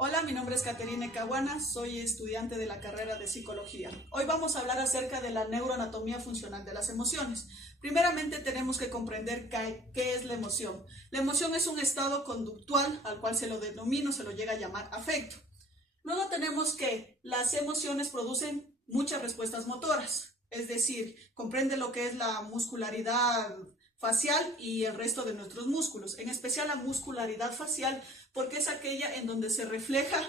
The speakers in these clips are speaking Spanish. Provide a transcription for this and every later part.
Hola, mi nombre es Caterine Caguana, soy estudiante de la carrera de Psicología. Hoy vamos a hablar acerca de la neuroanatomía funcional de las emociones. Primeramente tenemos que comprender qué es la emoción. La emoción es un estado conductual al cual se lo denomina, se lo llega a llamar afecto. Luego tenemos que las emociones producen muchas respuestas motoras, es decir, comprende lo que es la muscularidad facial y el resto de nuestros músculos, en especial la muscularidad facial, porque es aquella en donde se refleja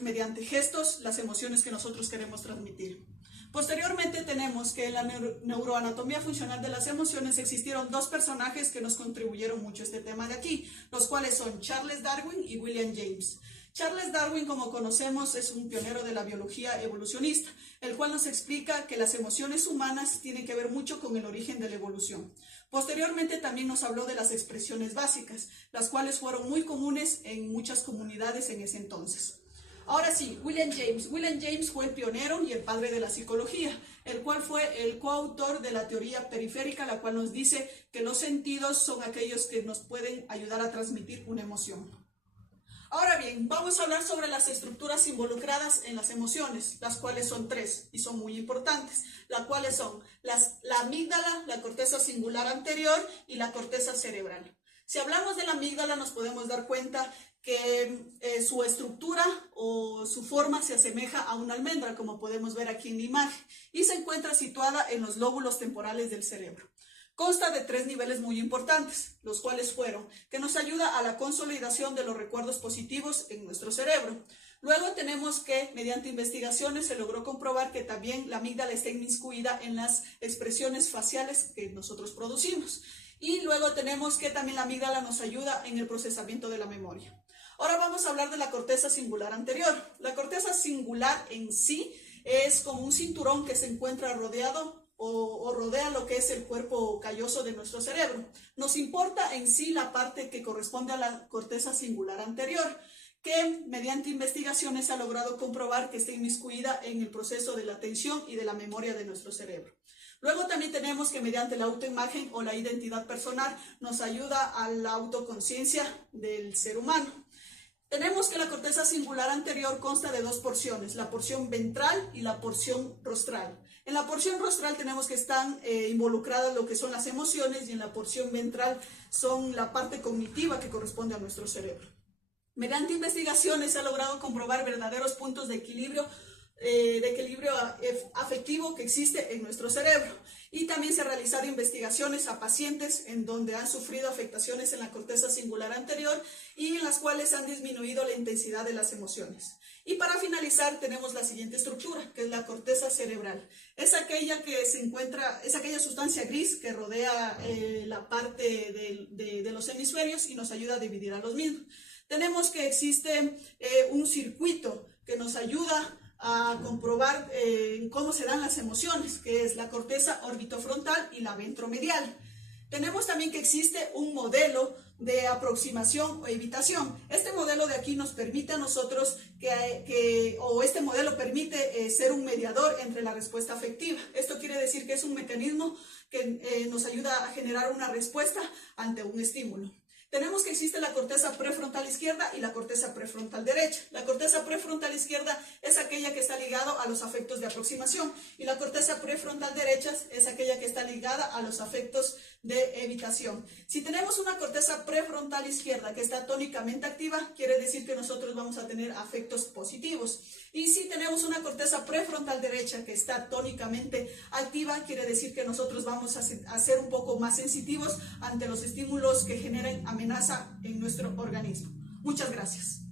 mediante gestos las emociones que nosotros queremos transmitir. Posteriormente tenemos que en la neuroanatomía funcional de las emociones existieron dos personajes que nos contribuyeron mucho a este tema de aquí, los cuales son Charles Darwin y William James. Charles Darwin, como conocemos, es un pionero de la biología evolucionista, el cual nos explica que las emociones humanas tienen que ver mucho con el origen de la evolución. Posteriormente también nos habló de las expresiones básicas, las cuales fueron muy comunes en muchas comunidades en ese entonces. Ahora sí, William James. William James fue el pionero y el padre de la psicología, el cual fue el coautor de la teoría periférica, la cual nos dice que los sentidos son aquellos que nos pueden ayudar a transmitir una emoción. Ahora bien, vamos a hablar sobre las estructuras involucradas en las emociones, las cuales son tres y son muy importantes, las cuales son la amígdala, la corteza singular anterior y la corteza cerebral. Si hablamos de la amígdala nos podemos dar cuenta que su estructura o su forma se asemeja a una almendra, como podemos ver aquí en la imagen, y se encuentra situada en los lóbulos temporales del cerebro. Consta de tres niveles muy importantes, los cuales fueron que nos ayuda a la consolidación de los recuerdos positivos en nuestro cerebro. Luego tenemos que mediante investigaciones se logró comprobar que también la amígdala está inmiscuida en las expresiones faciales que nosotros producimos. Y luego tenemos que también la amígdala nos ayuda en el procesamiento de la memoria. Ahora vamos a hablar de la corteza singular anterior. La corteza singular en sí es como un cinturón que se encuentra rodeado o rodea lo que es el cuerpo calloso de nuestro cerebro. Nos importa en sí la parte que corresponde a la corteza singular anterior, que mediante investigaciones se ha logrado comprobar que está inmiscuida en el proceso de la atención y de la memoria de nuestro cerebro. Luego también tenemos que mediante la autoimagen o la identidad personal nos ayuda a la autoconciencia del ser humano. Tenemos que la corteza singular anterior consta de dos porciones, la porción ventral y la porción rostral. En la porción rostral tenemos que están involucradas lo que son las emociones y en la porción ventral son la parte cognitiva que corresponde a nuestro cerebro. Mediante investigaciones se ha logrado comprobar verdaderos puntos de equilibrio afectivo que existe en nuestro cerebro, y también se han realizado investigaciones a pacientes en donde han sufrido afectaciones en la corteza singular anterior y en las cuales han disminuido la intensidad de las emociones. Y para finalizar tenemos la siguiente estructura, que es la corteza cerebral. Es aquella sustancia gris que rodea la parte de los hemisferios y nos ayuda a dividir a los mismos. Tenemos que existe un circuito que nos ayuda a comprobar cómo se dan las emociones, que es la corteza orbitofrontal y la ventromedial. Tenemos también que existe un modelo de aproximación o evitación. Este modelo de aquí nos permite a nosotros este modelo permite ser un mediador entre la respuesta afectiva. Esto quiere decir que es un mecanismo que nos ayuda a generar una respuesta ante un estímulo. Tenemos que existe la corteza prefrontal izquierda y la corteza prefrontal derecha. La corteza prefrontal izquierda es aquella que está ligada a los afectos de aproximación y la corteza prefrontal derecha es aquella que está ligada a los afectos de evitación. Si tenemos una corteza prefrontal izquierda que está tónicamente activa, quiere decir que nosotros vamos a tener afectos positivos. Y si tenemos una corteza prefrontal derecha que está tónicamente activa, quiere decir que nosotros vamos a ser un poco más sensitivos ante los estímulos que generen amenaza en nuestro organismo. Muchas gracias.